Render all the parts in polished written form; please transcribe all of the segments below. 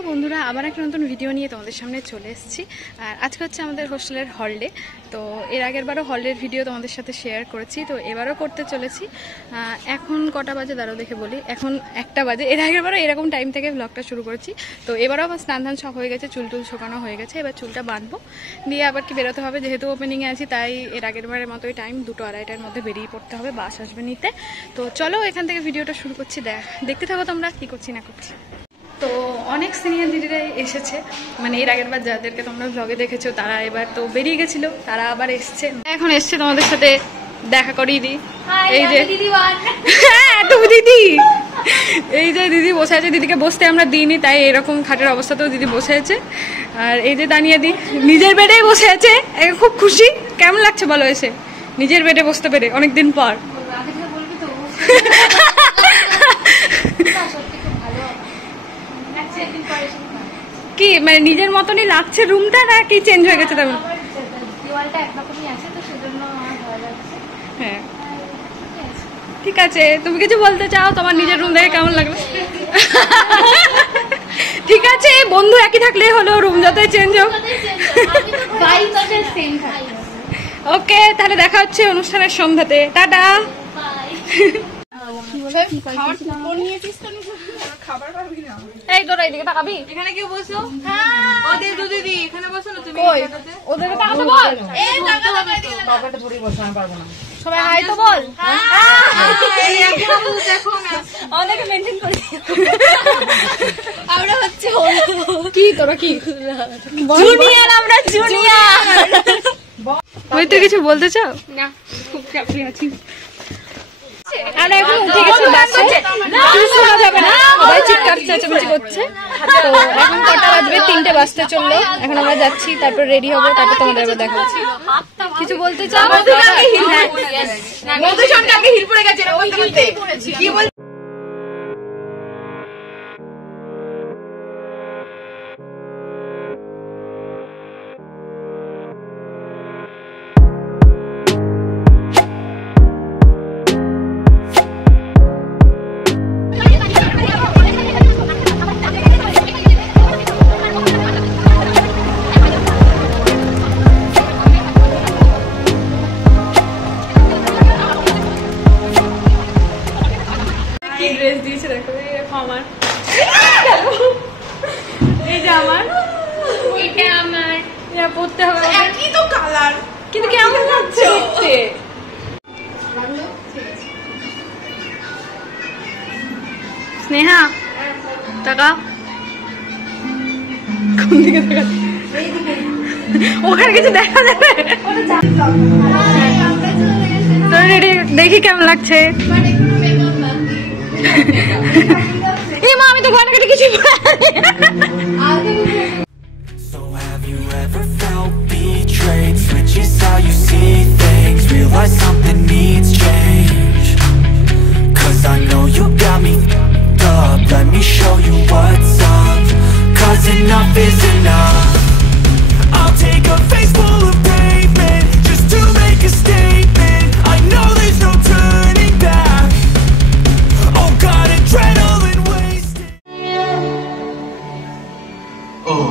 Hello বন্ধুরা, আবার একটা নতুন ভিডিও নিয়ে তোমাদের সামনে চলে এসেছি। আর আজকে হচ্ছে আমাদের হোস্টেলের হলডে। তো এর আগের বারও হলডের ভিডিও তোমাদের সাথে শেয়ার করেছি, তো এবারও করতে চলেছি। এখন কটা বাজে দাঁড়াও দেখে বলি, এখন 1টা বাজে। এর আগের বারও এরকম টাইম থেকে ব্লগটা শুরু করেছি। তো এবারও আমার স্নান ধান সব হয়ে গেছে, চুল টুল শোকানো হয়ে গেছে। এবার চুলটা বাঁধবো, দিয়ে আবার কি বেরোতে হবে, যেহেতু ওপেনিংয়ে আছি তাই এর আগের বারের মতোই টাইম 2-2:30টার মধ্যে বেরিয়ে পড়তে হবে, বাস আসবে নিতে। তো চলো এখান থেকে ভিডিওটা শুরু করছি, দেখতে থাকো তোমরা কি করছি না করছি। তো অনেক সিনিয়র দিদিরাই এসেছে, মানে এর আগের বার যাদেরকে তোমরা ব্লগে দেখেছো তারা এবার তো বেরিয়ে গেছিল, তারা আবার এসছে। এখন এসছে তোমাদের সাথে দেখা করিয়ে দিই। এই যে হ্যাঁ তুমি দিদি, এই যে দিদি বসে আছে, দিদিকে বসতে আমরা দিইনি তাই এরকম খাটের অবস্থাতেও দিদি বসে আছে। আর এই যে দানিয়া দি নিজের বেডেই বসে আছে, খুব খুশি। কেমন লাগছে বলো এসে নিজের বেডে বসতে পেরে অনেকদিন পর? কি মানে নিজের মতনই লাগছে রুমটা, না কি চেঞ্জ হয়ে গেছে? তেমন হ্যাঁ ঠিক আছে, তুমি কিছু বলতে চাও? তোমার নিজের রুম দেখে কেমন লাগলো? ঠিক আছে, বন্ধু একই থাকলে হলো, রুম যতই চেঞ্জ হোক। ওকে, তাহলে দেখা হচ্ছে অনুষ্ঠানের সন্ধ্যাতে। টাটা। এই তোরা এইদিকে তাকাবি, এখানে কেউ বসো? ওদের দিদি এখানে বসো না, তুমি ওদের তাকাতে বল। এই তাকাতে ধরে বসো, আমি পারবো না। সবাই হাই তো বল। দেখো না অনেকে মেনশন করে, আমরা হচ্ছে কি, তোরা কি জুনিয়র? আমরা জুনিয়র। ওই তো কিছু বলতে চাও? না, খুব চাপে আছি। আর এখন উঠে গেছি বাসে, শোনা যাবে না, সবাই চিৎকার চেঁচামেচি করছে। তো এখন কটা বাজবে? 3টে বাজতে চললো। এখন আমরা যাচ্ছি, তারপর রেডি হবো, তারপর তোমাদের আবার দেখা। কিছু বলতে চাও? ড্রেস দিয়েছে দেখো, আমার এই যে আমার, এটা আমার, এটা পরতে হবে, একই তো কালার, কিন্তু কেমন লাগছে দেখতে? স্নেহা টাকা কোন দিকে দেখা? ওখানে কিছু দেখা যাবে? দেখি কেমন লাগছে। এই মা, আমি তো ঘরে কেটে কিছু। So have you ever felt betrayed? Switches how you see things, realize something needs change. 'Cause I know you got me f***ed up, let me show you what's up. 'Cause enough is enough. I'll take a face full of pavement just to make a statement. I know there's no turning back. Oh God, adrenaline wasted. Oh.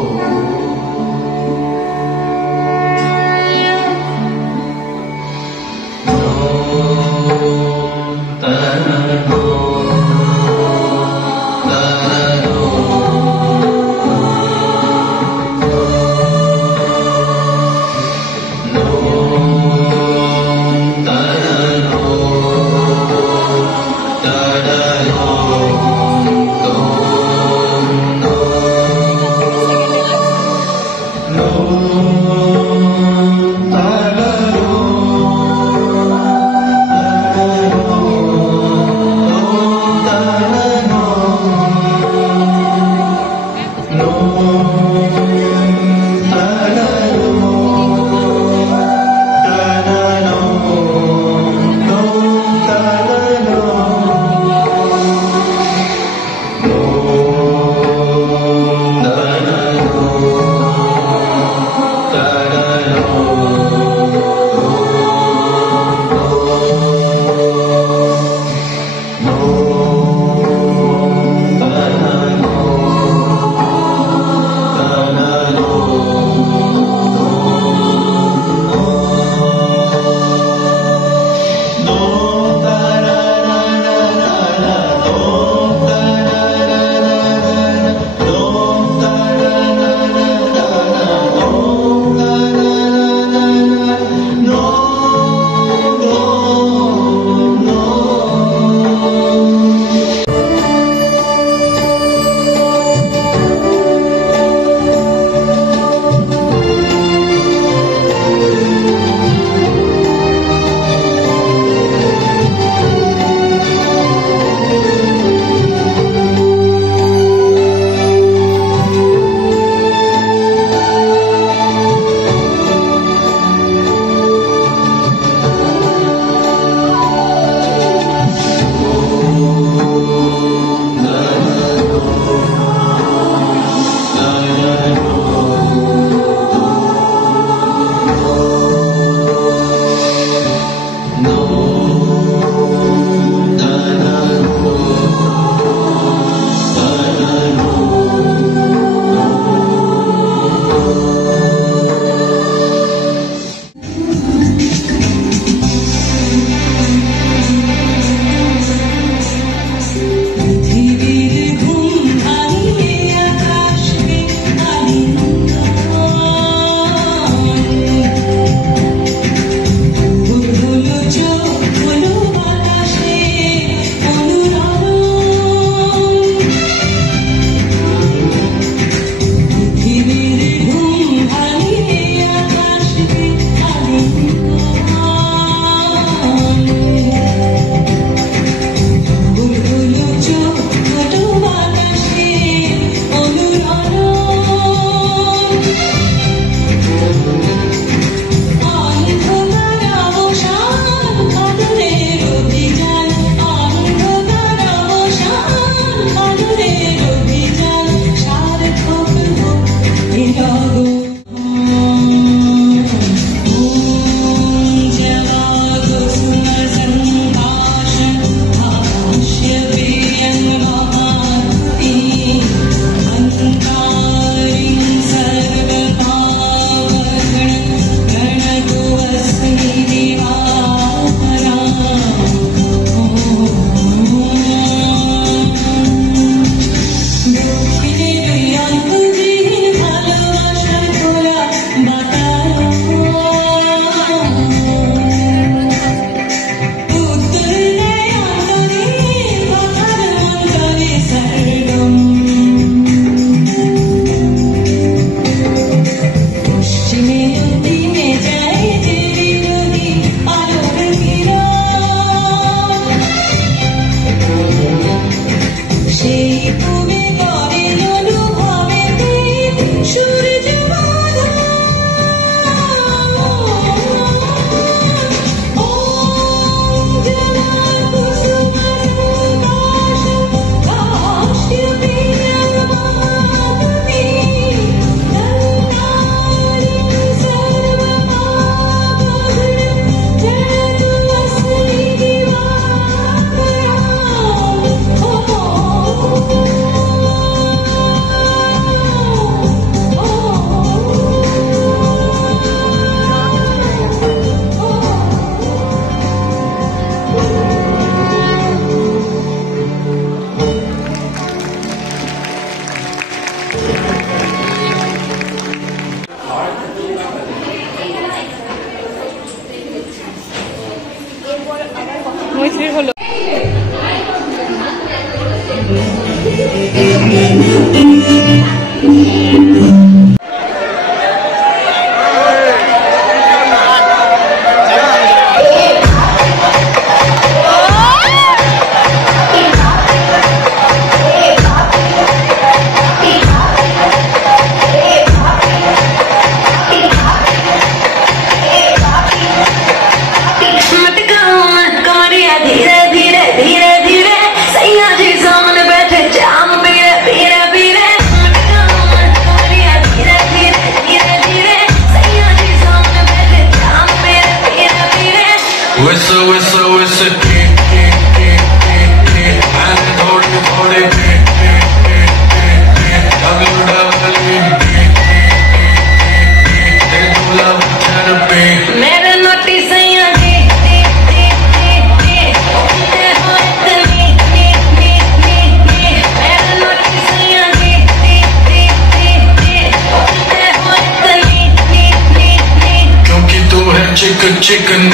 Chicken,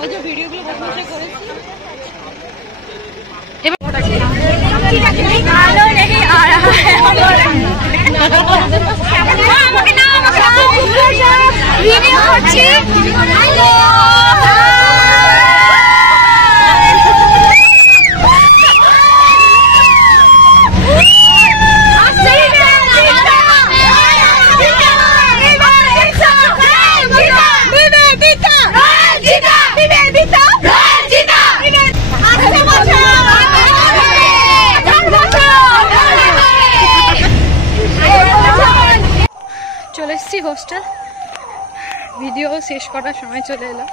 ওই যে ভিডিওগুলো বসে করেছি চলে এসেছি hostel, video শেষ করার সময় চলে এলাম।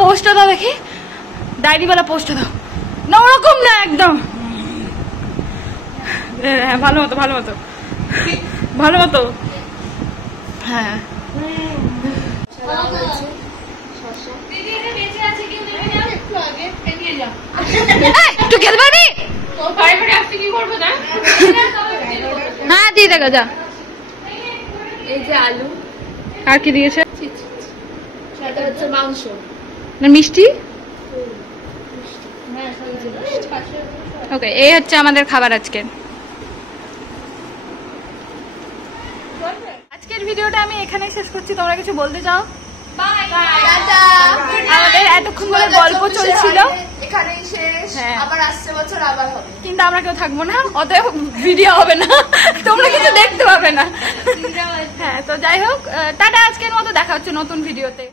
পোস্টটা দাও দেখি, ডায়েরিওয়ালা পোস্টটা দাও না, ওরকম না একদম। হ্যাঁ ভালো মতো ভালো মতো ভালো মতো। হ্যাঁ একটু খেতে পারবি? হ্যাঁ দিয়ে দেখা যা। এই যে আলু, আর কি দিয়েছে? সেটা হচ্ছে মাংস, না মিষ্টি। ওকে, এই হচ্ছে আমাদের খাবার আজকে। আজকের ভিডিওটা আমি এখানেই শেষ করছি। তোমরা কিছু বলতে চাও? আমাদের এতক্ষণ ধরে গল্প চলছিল, এখানেই শেষ। হ্যাঁ। আবার আসছে বছর আবার হবে, কিন্তু আমরা কেউ থাকবো না, অতএব ভিডিও হবে না, তোমরা কিছু দেখতে পাবে না। হ্যাঁ, তো যাই হোক, টাটা, আজকের মতো দেখা হচ্ছে নতুন ভিডিওতে।